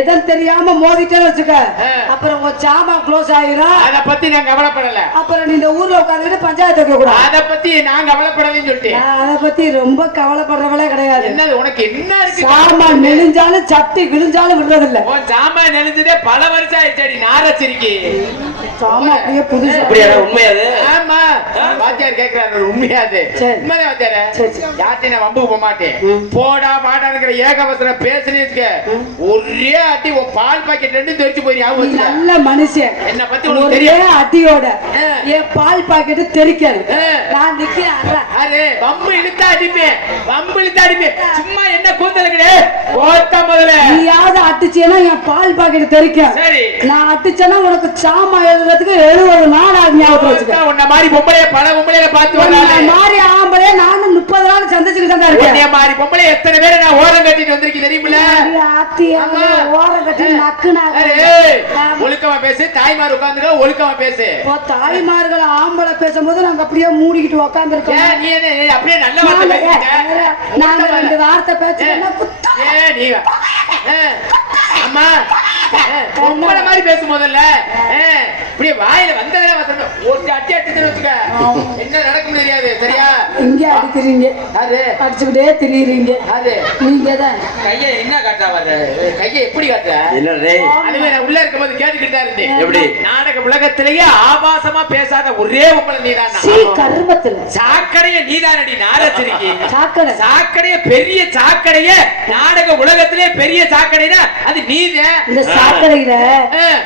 எதன் தெரியாம மோதிட்டேன்னு வச்சுக்க. அப்புறம் உன் சாமா க்ளோஸ் ஆயிரும். அத பத்தி நான் கவலைப்படல. அப்புறம் நீ இந்த ஊர்ல உட்காந்துட்டு பஞ்சாயத்து வைக்க கூடாது. அத பத்தி நான் கவலைப்படலன்னு சொல்லிட்டேன். நான் அதை பத்தி ரொம்ப கவலைப்படுறவளே கிடையாது. என்னது உனக்கு என்ன இருக்கு? சாமான் நெளிஞ்சாலும் சட்டி கிழிஞ்சாலும் விடுறதில்ல. உன் சாமான் நெளிஞ்சதே பல வருஷம் ஆயிடுச்சடி நாரச்சிரிக்கி. சாமான் அப்படியே புதுசா. அப்படியா உண்மை அது? ஆமா. வாத்தியார் கேக்குறாரு அது? உண்மையாது சரி. உண்மைதான் வாத்தியார. யார்ட்டையும் நான் வம்புக்கு போக மாட்டேன். போடா பாடாங்கிற ஏகவசனம் பேசுனதுக்கு ஒரே அடி உன் பால் பாக்கெட் ரெண்டும் தெரிச்சு போய் ஞாபகம். நல்ல மனுஷன். என்னை பத்தி உனக்கு ஒரே தெரியும் அடியோட. என் பால் பாக்கெட்டு தெரிக்காது. நான் நிக்கிறேன். அரே வம்பு இழுத்தா அடிப்பே. வம்பு இழுத்தா அடிப்பே. சும்மா என்ன கூந்தலுக்கு கோத்தா முதல்ல. நீயாவது என் பால் பாக்கெட் தெரிக்கும் சரி. நான் அடிச்சேன்னா உனக்கு சாமா எழுதுறதுக்கு எழுபது நாள் ஆகும் வச்சுக்க. உன்ன மாதிரி பொம்பளைய பல பொம்பளைய பார்த்து வரானே மாதிரி ஆம்பளே நானும் முப்பது நாள் சந்திச்சுக்கிட்டு தான் இருக்கேன். மாதிரி பொம்பளை எத்தனை பேரை நான் ஓரம் கட்டிட்டு வந்திருக்கேன் ஆமா. ஓரம் கட்டி நக்குனாங்க ஒழுக்கமா பேசு தாய்மார் உட்கார்ந்துக்க ஒழுக்கமா பேசு. இப்போ தாய்மார்கள் ஆம்பளை பேசும்போது நாங்க அப்படியே மூடிக்கிட்டு உக்காந்துருக்கோம். ஏன் நீ அப்படியே நல்ல வார்த்தை நாங்க ரெண்டு வார்த்தை ஏன், அம்மா பொம்பளை மாதிரி பேசு முதல்ல ஏன், இப்படியே வாயில வந்ததுல ஒரு அட்டி அடிச்சுன்னு வச்சுக்க. என்ன நடக்கும் தெரியாது சரியா? இங்க அடிக்கிறீங்க அது அடிச்சுக்கிட்டே திரியுறீங்க. அது நீங்க தான் கையை என்ன காட்டா வர கையை எப்படி காட்டுற? அதுவே நான் உள்ள இருக்கும்போது கேட்டுக்கிட்டு தான் இருந்தேன் எப்படி? நாடக உலகத்திலேயே ஆபாசமா பேசாத ஒரே பொம்பளை நீதான் சீ கருமத்துல. சாக்கடைய நீதானடி நாரச்சிரிக்கி சாக்கடை. சாக்கடைய பெரிய சாக்கடைய நாடக உலகத்திலே பெரிய சாக்கடைனா அது நீதான் இந்த சாக்கடையில.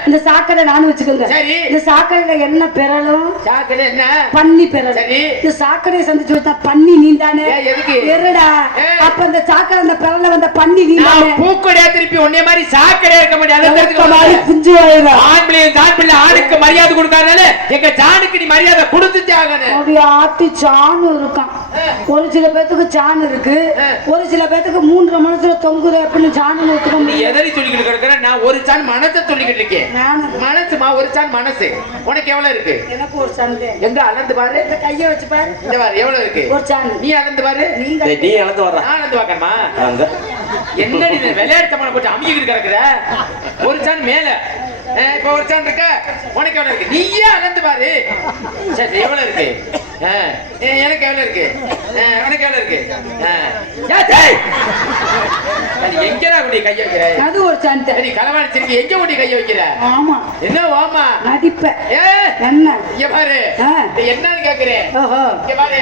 இந்த சாக்கடை நானும் வச்சுக்கோங்க. சரி. இந்த சாக்கடையில என்ன பெறலும்? சாக்கடை என்ன. இந்த சாக்கடையை சந்திச்சு வந்தா பன்னி நீந்தானே. அப்ப இந்த சாக்கடை அந்த பெறல வந்த பன்னி நீந்தானே? பூக்கடையா திருப்பி உன்னை மாதிரி சாக்கடையா இருக்க முடியாது. குஞ்சு வாயிடும் ஆண் பிள்ளையும் தான் பிள்ளை ஆணுக்கு மரியாதை கொடுக்காதனால எங்க ஜானுக்கு நீ மரியாதை கொடுத்துட்டே ஆகணும் அப்படி ஆட்டி சாணு இருக்கான். ஒரு சில பேத்துக்கு சாணு இருக்கு. ஒரு சில பேத்துக்கு மூன்றரை மனசுல தொங்குது அப்படின்னு சாணு ஒத்துக்க சொல்லிக்கிட்டு கிடக்குற? நான் ஒரு சான் மனசை சொல்லிக்கிட்டு இருக்கேன். மனசுமா ஒரு சான் மனசு. உனக்கு எவ்வளவு இருக்கு? எனக்கு ஒரு சந்தேகம் எங்க அளந்து பாரு. இந்த கைய வச்சு பாரு. இந்த பாரு எவ்வளவு இருக்கு? ஒரு சாணு நீ அளந்து பாரு. நீ அளந்து வர்ற நான் அளந்து பார்க்கணுமா? என்னடி இது விளையாட்டு தம்மனை போட்டு அமுக்கிட்டு கிடக்குற? ஒரு சான் மேல. இப்ப ஒரு சான் இருக்க? உனக்கு எவ்வளவு இருக்கு? நீயே அளந்து பாரு. சரி எவ்வளவு இருக்கு? எனக்கு எவ்வளவு இருக்கு? உனக்கு எவ்வளவு இருக்கு? எங்கடா கொண்டு கைய வைக்கிற? அது ஒரு சண்டை. நீ களவாணிச்சிருக்க எங்க கொண்டு கைய வைக்கிற? ஆமா. என்ன ஓமா நடிப்ப ஏ! என்ன? இங்க பாரு. என்னன்னு கேக்குறேன் ஓஹோ. இங்க பாரு.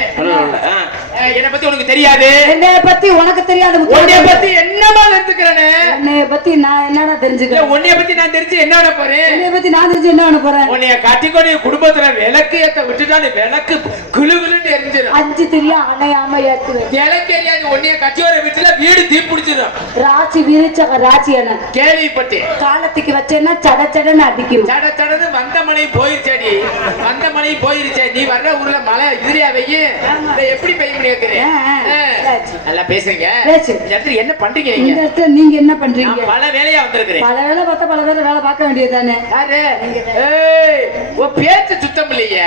என்னை பத்தி உனக்கு தெரியாது. என்னைய பத்தி உனக்கு தெரியாது உன்னைய பத்தி என்னமா எடுத்துக்கிறேன்னு என்னைய பத்தி நான் என்னடா தெரிஞ்சுக்கிறேன்? உன்னைய பத்தி நான் தெரிஞ்சு என்ன பண்ண போறேன்? என்னைய பத்தி நான் தெரிஞ்சு என்ன பண்ண போறேன்? உன்னைய கட்டிக்கொண்டு குடும்பத்துல விளக்கு ஏத்த விட்டுட்டாலும் விளக்கு குளு குளுன்னு எரிஞ்சிடும் அஞ்சு தெரியும் அணையாம ஏத்துவேன். விளக்கு எரியாது உன்னைய கட்டி வர வீட்டுல வீடு தீ பிடிச்சிடும் ராசி விரிச்ச ராசி என்ன கேள்விப்பட்டேன். காலத்துக்கு வச்சேன்னா சட சடன்னு அடிக்கும் சட சடன்னு வந்த மழையும் போயிருச்சேடி. வந்த போயிருச்சே. நீ வர்ற ஊர்ல மழை எதிரியா வெய்யும் இதை எப்படி பெய்ய முடியும் கேக்குறேன்? நல்லா பேசுறீங்க. என்ன பண்றீங்க இந்த நீங்க இடத்துல நீங்க என்ன பண்றீங்க? பல வேலையா வந்திருக்கிறேன். பல வேலை பார்த்தா பல வேலை வேலை பார்க்க வேண்டியது தானே பேச்சு சுத்தம் இல்லையே.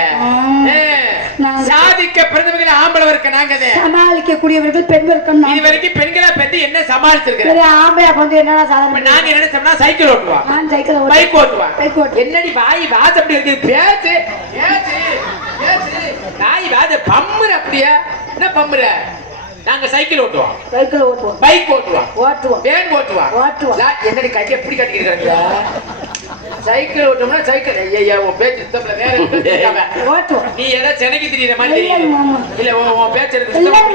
நான் சாதிக்க பிறந்தவங்க ஆம்பளை இருக்க நாங்க சமாளிக்க கூடியவர்கள் பெண் இருக்கணும் இது வரைக்கும் பெண்களா பெற்று என்ன சமாளிச்சிருக்கிறேன்? சரி ஆம்பளையா வந்து என்னடா இப்ப சாதனை நாங்க என்ன சொன்னா சைக்கிள் ஓட்டுவா நான் சைக்கிள் பைக் ஓட்டுவா பைக் ஓட்டு என்னடி வாய் வாசம் அப்படி இருக்கு? பேச்சு பேச்சு பேச்சு. வாய் வாத பம்முற அப்படியா. என்ன பம்முற? நாங்க சைக்கிள் ஓட்டுவோம். சைக்கிள் ஓட்டுவோம். பைக் ஓட்டுவோம். ஓட்டுவோம். வேன் ஓட்டுவா ஓட்டுவோம். லா- என்னடி கை எப்படி கட்டிக்கிறாங்க சைக்கிள் ஓட்டோம்னா சைக்கிள் ஐயா உன் பேச்சு சுத்தம்ல வேற. ஓட்டுவோம் நீ ஏதோ செனக்கி தெரியுற மாதிரி. இல்ல உன் பேச்சு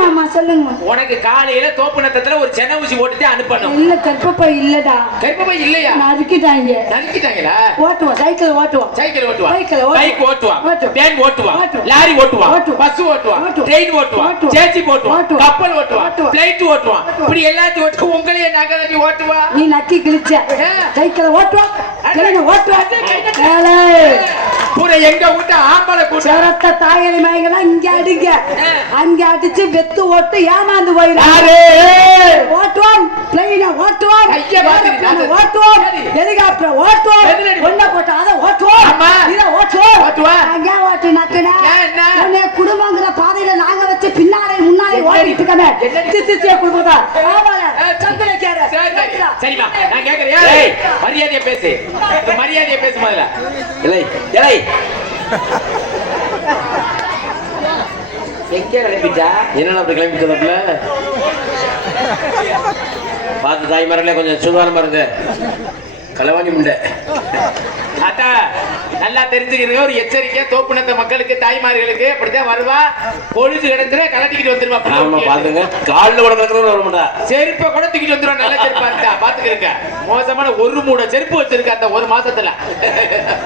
மாமா சொல்லுங்க. உனக்கு காலையில தோப்பு நத்தத்துல ஒரு சென்னை ஊசி போட்டுட்டு அனுப்பணும் இல்ல கற்பப்பை இல்லடா கருப்பை இல்லையா நறுக்கிட்டாங்க நறுக்கிட்டாங்களா ஓட்டுவோம் சைக்கிள் ஓட்டுவோம் சைக்கிள் ஓட்டுவா சைக்கிள். பைக் ஓட்டுவா ஓட்டுவா. வேன் ஓட்டுவா ஓட்டுவா. லாரி ஓட்டுவா ஓட்டுவா. பஸ் ஓட்டுவா ஓட்டுவா. ட்ரெயின் ஓட்டுவா ஓட்டுவா. சேச்சி ஓட்டுவா ஓட்டுவா. கப்பல் ஓட்டுவா ஓட்டுவா. பிளைட் ஓட்டுவா ஓட்டுவா. இப்படி எல்லாத்தையும் ஓட்டு உங்களையே நகரத்தி ஓட்டுவா நீ நக்கி கிழிச்ச. சைக்கிள் ஓட்டுவோம் ட்ரெயின் புற எங்க விட்டு ஆம்பளை சிரத்த தாயலி மயங்கனா இங்க அடிங்க. அங்க வெத்து ஓட்டு ஏமாந்து போயிடாரு ஓட்டுவோம். பிளைன ஓட்டுவோம். ஓட்டுவோம். ஹெலிகாப்டர் ஓட்டுவோம். ஒன்ன போட்டு அதை ஓட்டுவோம். இதை ஓட்டுவோம். அங்க ஓட்டு நட்டுனா குடும்பங்கிற பாதையில நாங்க வச்சு பின்னாலே முன்னாலே ஓடிட்டு இருக்கமே. குடும்பத்தா? சரிமா நான் கேக்குறேன் மரியாதையை பேசு. மரியாதைய பேசு முதல்ல. இல்லை இல்லை எங்க கிளம்பிட்டா என்னடா அப்படி கிளம்பி சொன்னப்புல பார்த்து தாய்மார்களே கொஞ்சம் சுதாரணமா இருங்க களவாணி முண்டை. அத்தா நல்லா தெரிஞ்சுக்கிறீங்க ஒரு எச்சரிக்கை தோப்புனத்த மக்களுக்கு தாய்மார்களுக்கு. அப்படித்தான் வருவா. பொழுது கிடந்துட கலட்டிக்கிட்டு வந்துருவா. ஆமா பாத்துங்க. காலில் கூட கிடக்கிறவங்க வர மாட்டா. செருப்ப கூட தூக்கிட்டு வந்துருவா. நல்ல செருப்பா இருக்கா பாத்துக்கிறங்க மோசமான ஒரு மூட செருப்பு வச்சிருக்க அந்த ஒரு மாசத்துல.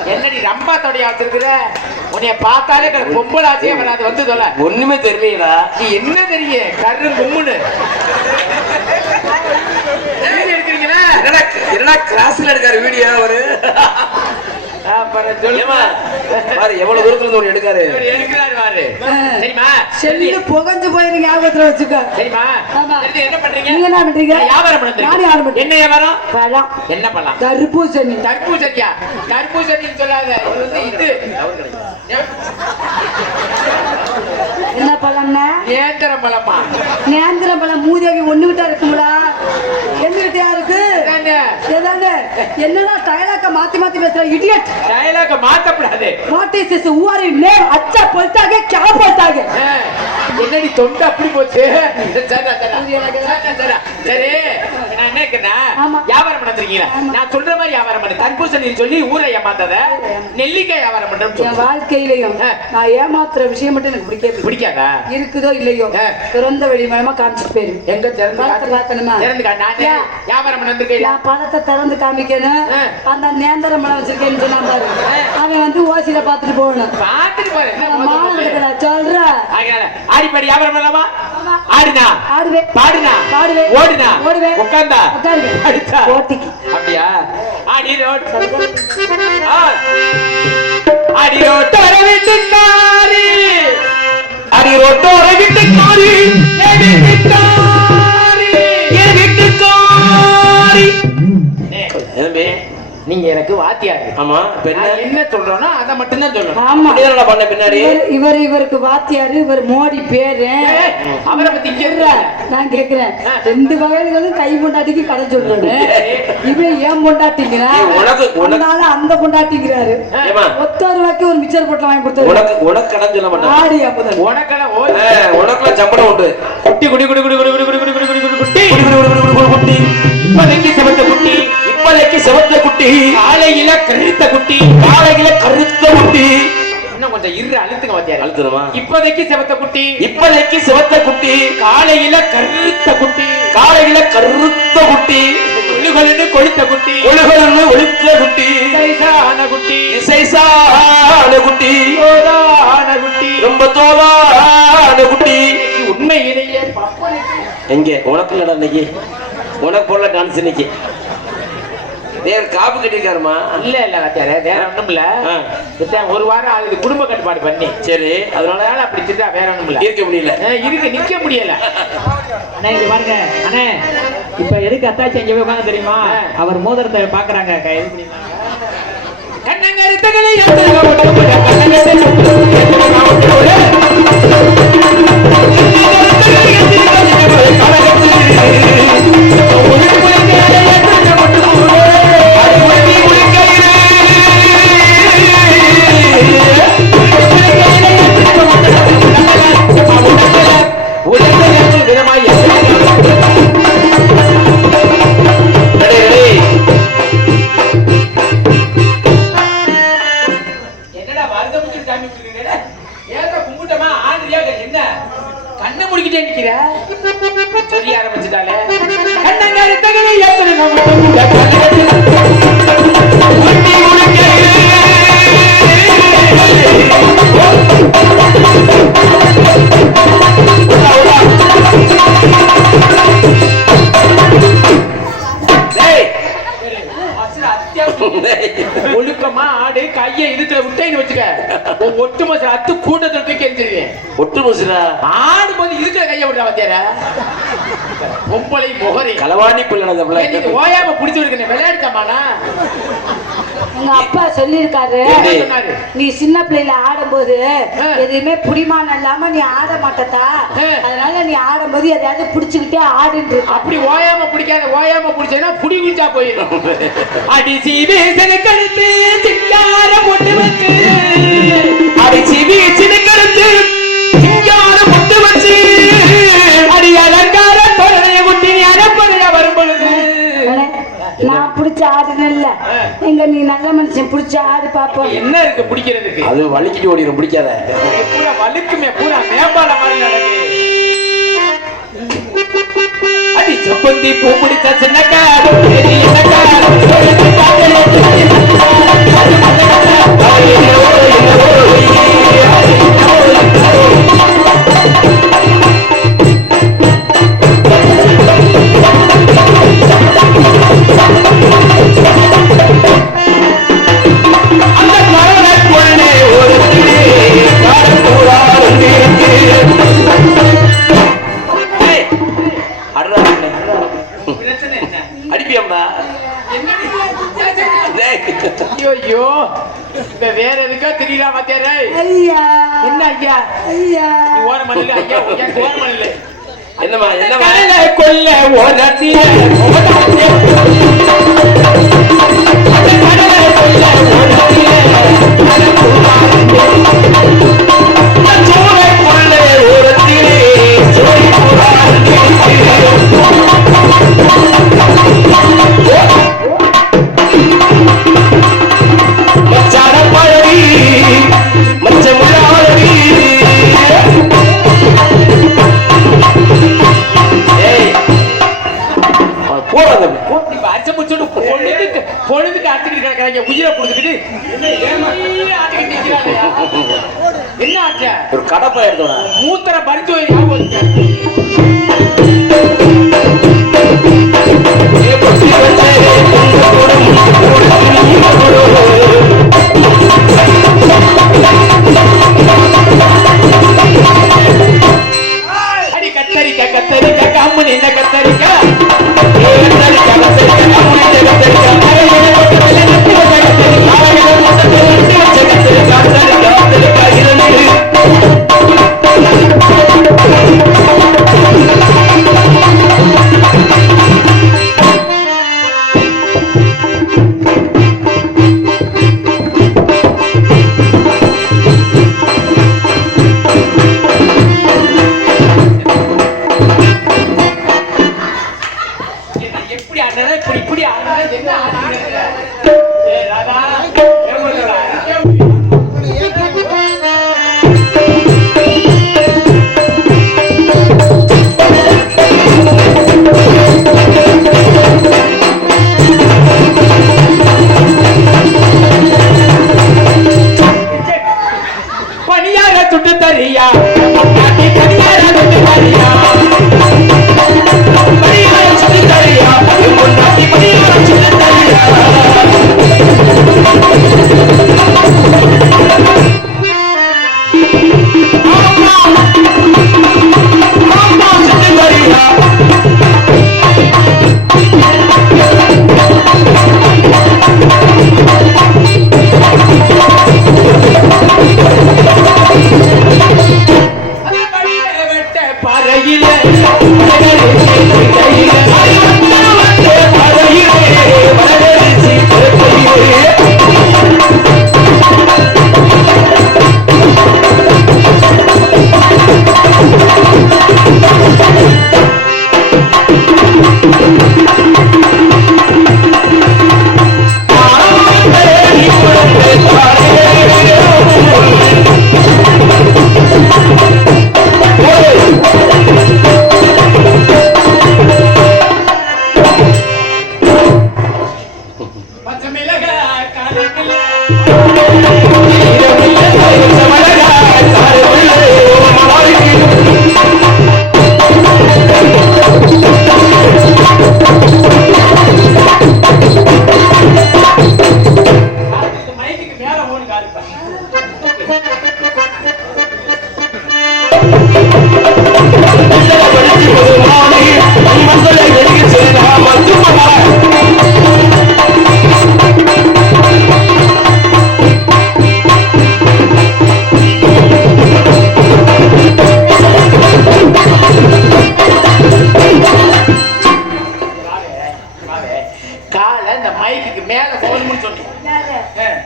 என்னடி ரம்பா தொடைய வச்சிருக்கிற? உன்னைய பார்த்தாலே கிட- பொம்பளை ஆசையே வராது வந்து தொலை. ஒண்ணுமே தெரியலடா நீ என்ன தெரியும் கரு கும்முன்னு. எடுக்கிறீங்களா? என்னடா என்னடா கிராஸ்ல எடுக்காரு வீடியோ அவரு? சொல்லுமா பாரு எவ்வளவு தூரத்துல இருந்து எடுக்காரு? எடுக்கிறாரு பாரு. சரிம்மா செல்லு புகஞ்சு போயிரு ஞாபகத்துல வச்சுக்க. என்ன பண்றீங்க? நீங்க என்ன பண்றீங்க? வியாபாரம் பண்றேன். என்ன வியாபாரம்? பழம். என்ன பண்ணலாம் தர்பூசணி. தர்பூசணியா? தர்பூசணின்னு சொல்லாத. இது என்ன பழம்னா? நேந்திரம் பழமா? நேந்திர பழம். மூதேவி ஒண்ணு விட்டா இருக்குங்களா? எந்த விட்டியா இருக்கு. ஏதாங்க என்னடா டயலாக்க மாத்தி மாத்தி பேசுற idiot dialogue மாத்தப்படாது. What is this who are you name அச்சா போல்ட்டாக கே போல்ட்டாக ஆ, என்னடி தொண்டை அப்படி போச்சு. சரி. வியாபாரம் பண்ணிருக்கீங்களா. நான் சொல்ற மாதிரி வியாபாரம் பண்ணு. தர்பூசணி சொல்லி ஊரை ஏமாத்தாத. நெல்லிக்காய் வியாபாரம் பண்றேன்னு என் வாழ்க்கையிலையும். நான் ஏமாத்துற விஷயம் மட்டும் எனக்கு பிடிக்கவே பிடிக்காதா? இருக்குதோ இல்லையோ. திறந்த வழி மூலமா போயிரு எங்க திறந்து? பார்க்கணுமா? திறந்து. நான்? வியாபாரம் பண்ண வந்திருக்கேன் நான் பழத்தை திறந்து காமிக்கணும். அந்த நேந்திர பழம் வச்சிருக்கேன்னு சொன்னான் பாரு. அவன் வந்து ஓசியில பாத்துட்டு போகணும். பாத்துட்டு போறேன். சொல்ற? ஆகையால, ஆடி பாடி வியாபாரம் பண்ணலாமா. ஆடினா? பாடுனா? பாடுவேன். ஓடுனா? ஓடுவேன். உட்கார்ந்தா? உட்காருங்க அடிச்சா போட்டிக்கு. அப்படியா? அடி ரோட் அடி ரோட்டோர வீட்டுக்காரி அடி ரோட்டோர நீங்க எனக்கு வாத்தியாரு ஆமா என்ன சொல்றேனோ அதை மட்டும் தான் சொல்லணும் ஆமா பண்ண பின்னாடி இவர் இவர் இவருக்கு வாத்தியாரு இவர் மோடி பேரு அவரை பத்தி இருடா, நான் கேக்குறேன் ரெண்டு வகைகளும் கை பொண்டாட்டிக்கு கடை சொல்றேன் இவன் ஏன் பொண்டாட்டிங்கிறா ஏய், உனக்கு- உனக்கு- அந்த பொண்டாட்டிங்கிறாரு ஒத்த ரூபாய்க்கு ஒரு மிச்சர் போட்டு வாங்கி கொடுத்தாரு உனக்கு உனக்கு கடன் சொல்ல மாட்டேன் ஆடி அப்பதான் உனக்கெல்லாம் ஓ உனக்குலாம் சம்பளம் உண்டு குட்டி குடி குடி குடி குடி குடி குடி குடி குடி குடி குட்டி குடி, குடி, குடி, குடி, குடி, குட்டி இப்போதைக்கு சிவத்த குட்டி இப்போதைக்கு செவத்த குட்டி. காலையில கருத்த குட்டி. காலையில கருத்த குட்டி. இன்னும் கொஞ்சம் இரு அழுத்துங்க வாத்தியாரு. அழுத்துறமா இப்போதைக்கு சிவத்த குட்டி. இப்போதைக்கு செவத்த குட்டி. காலையில கருத்த குட்டி. காலையில கருத்த குட்டி. கொழுகொழுன்னு கொழுத்த குட்டி. ஒழுகலன்னு ஒழுத்த குட்டி. சைசான குட்டி. இசைசான குட்டி. சோதான குட்டி. ரொம்ப தோலான குட்டி. உண்மையிலேயே எங்க? உனக்கு இல்லடா இன்னைக்கு. உனக்கு போல டான்ஸ் இன்னைக்கு. வேற காப்பு கட்டிருக்காருமா இல்ல இல்ல வாத்தியாரே வேற ஒண்ணும் இல்ல ஒரு வாரம் ஆகுது குடும்ப கட்டுப்பாடு பண்ணி. சரி. அதனால அப்படி திட்டா வேற ஒண்ணும் இல்ல இருக்க முடியல. இருக்கு நிக்க முடியல. அண்ணே இங்க பாருங்க. அண்ணே இப்ப எதுக்கு அத்தாச்சி அங்க போய் தெரியுமா. அவர் மோதிரத்தை பாக்குறாங்க க- ஒழுக்கமா ஆடு கையை இழுத்துல விட்டேன்னு வச்சுக்க. ஒட்டு மசில அத்து கூட்டத்தை தூக்கி எரிஞ்சிருக்கேன் ஒட்டு மசில ஆடு போது இழுத்துல கையை விடுறா பத்தியாரா பொம்பளை முகரி. களவாணி பிள்ளை. ஓயாம பிடிச்சு விடுக்கணும் விளையாடுச்சாமானா எங்க அப்பா சொல்லியிருக்காரு. நீ சின்ன பிள்ளைல ஆடும்போது. எதுவுமே புடிமானம் இல்லாம நீ ஆட மாட்டதா. அதனால நீ ஆடும்போது எதையாவது புடிச்சுக்கிட்டே இருக்க அப்படி ஓயாம பிடிக்காத ஓயாம பிடிச்சேன்னா புடி குஞ்சா போயிடும் அடிசி கழுத்து சிங்கார பொட்டு வச்சு. அடிசி வீசனு கழுத்து சிங்கார பொட்டு வச்சு. அடி அலங்கார தோரணைய குட்டி நீ அடப்பதையா வரும் பொழுது. அண்ணே, நான் புடிச்சு எங்க நீ நல்ல மனுஷன் புடிச்சு ஆடு பாப்போம் என்ன இருக்கு பிடிக்கிறதுக்கு? அது வலிக்கிட்டு ஓடிடும் பிடிக்காத. பூரா வலுக்குமே பூரா மேம்பால மாதிரி அடி செப்பந்தி பூ பிடிச்ச சின்னக்கா 我来接，我们打。எப்படி ஆடுனா இப்படி இப்படி ஆடுனா என்ன ஆடுனா ராதா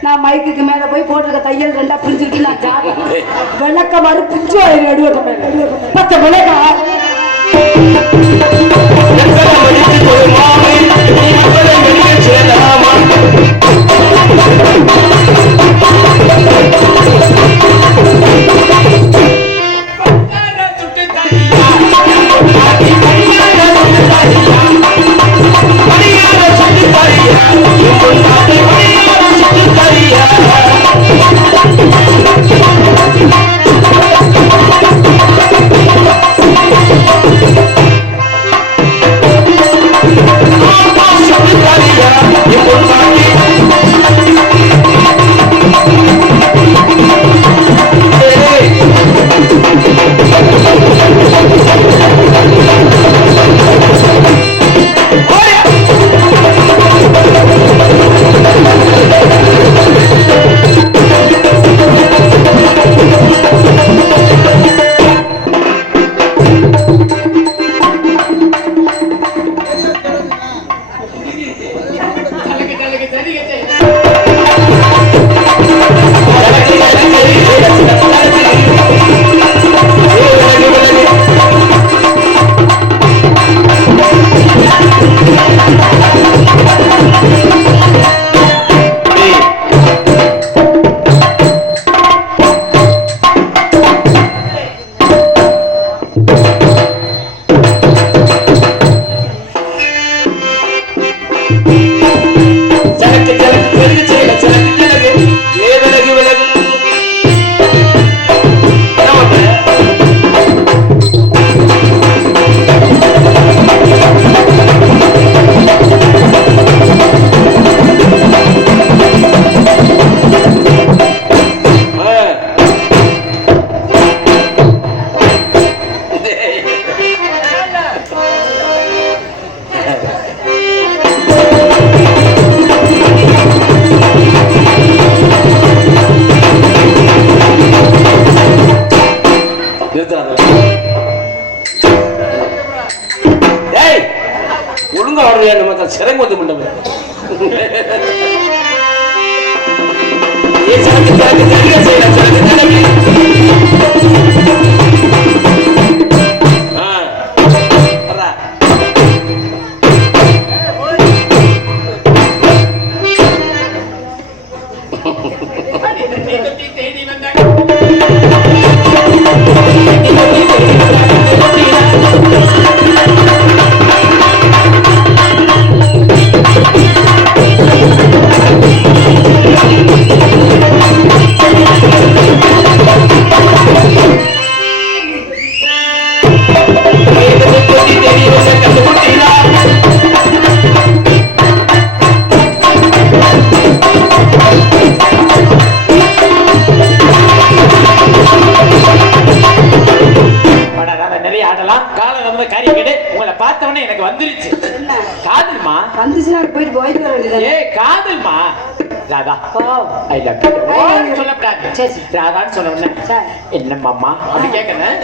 நான் மைக்குக்கு மேல போய் போட்டிருக்க தையல் ரெண்டா பிரிஞ்சுக்கிட்டு நான் விளக்க மாதிரி பிரிஞ்சு நடுவே பத்த எத்தனை மணிக்கு தொழுமாமே நீ மக்களை தட்டி தட்டி தேடி காலம் வந்து கறி கெடு. உங்களை பார்த்த உடனே எனக்கு வந்துருச்சு. என்ன? காதல்மா? வந்துச்சுன்னா போயிட்டு போயிட்டு வர வேண்டியது ஏ காதல்மா? ராதா ஐ லவ் யூ சொல்லப்படாது சரி. ராதான்னு உடனே சரி. என்னம்மாம்மா அப்படி கேட்கணும்.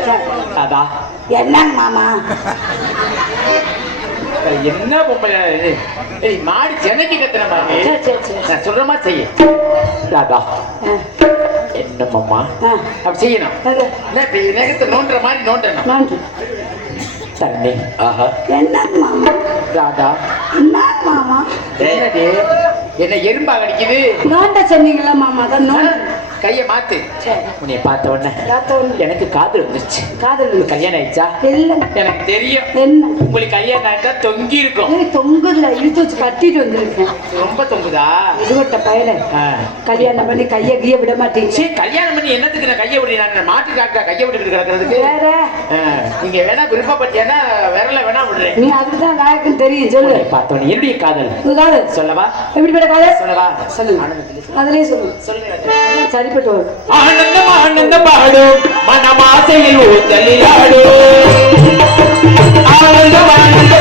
ராதா. என்னங்க மாமா? என்ன பொம்பளை? மாடி சென்னைக்கு கத்துன மாதிரி. நான் சொல்ற மாதிரி செய்ய. ராதா. ஆ. அப்படி செய்யணும். என்ன நோண்டுற மாதிரி நோண்டணும். தண்ணி ஆஹா என்னங்க மாமா? ராதா. என்னங்க மாமா? என்னடி என்ன எறும்பா கடிக்குது நோண்ட சொன்னீங்களா மாமா தான்? நோண்ட கைய மாத்து. சரி. உன்னைய பார்த்த உடனே பார்த்த உடனே. எனக்கு காதல் வந்துருச்சு. காதல் கல்யாணம் ஆயிடுச்சா? இல்ல. எனக்கு தெரியும். என்ன? உங்களுக்கு கல்யாணம் ஆயிட்டா தொங்கி இருக்கும் தொங்குதுல. இழுத்து வச்சு கட்டிட்டு வந்திருக்கேன். ரொம்ப தொங்குதா? இதுவட்ட பயல. கல்யாணம் பண்ணி கைய கிய விட மாட்டீங்க சரி கல்யாணம் பண்ணி என்னத்துக்கு நான் கையை விடி நான் மாட்டு டாக்டா கையை விட்டுட்டு கிடக்கிறதுக்கு வேற. நீங்க வேணா விருப்பப்பட்டீங்கன்னா விரல வேணா விடுறேன். நீ அதுதான் நாயக்குன்னு தெரியும். சொல்லு. உன்னை பார்த்தவன என்னுடைய காதல்? காதல் சொல்லவா? எப்படிப்பட்ட காதல்? சொல்லவா? சொல்லு. அதுலயே சொல்லு. சொல்லுங்க. சரிப்பட்டு வரும் ஆனந்தம் ஆனந்த பாடும் மனமாசையில் ஊத்தலிலாடும் ஆனந்தம் ஆனந்த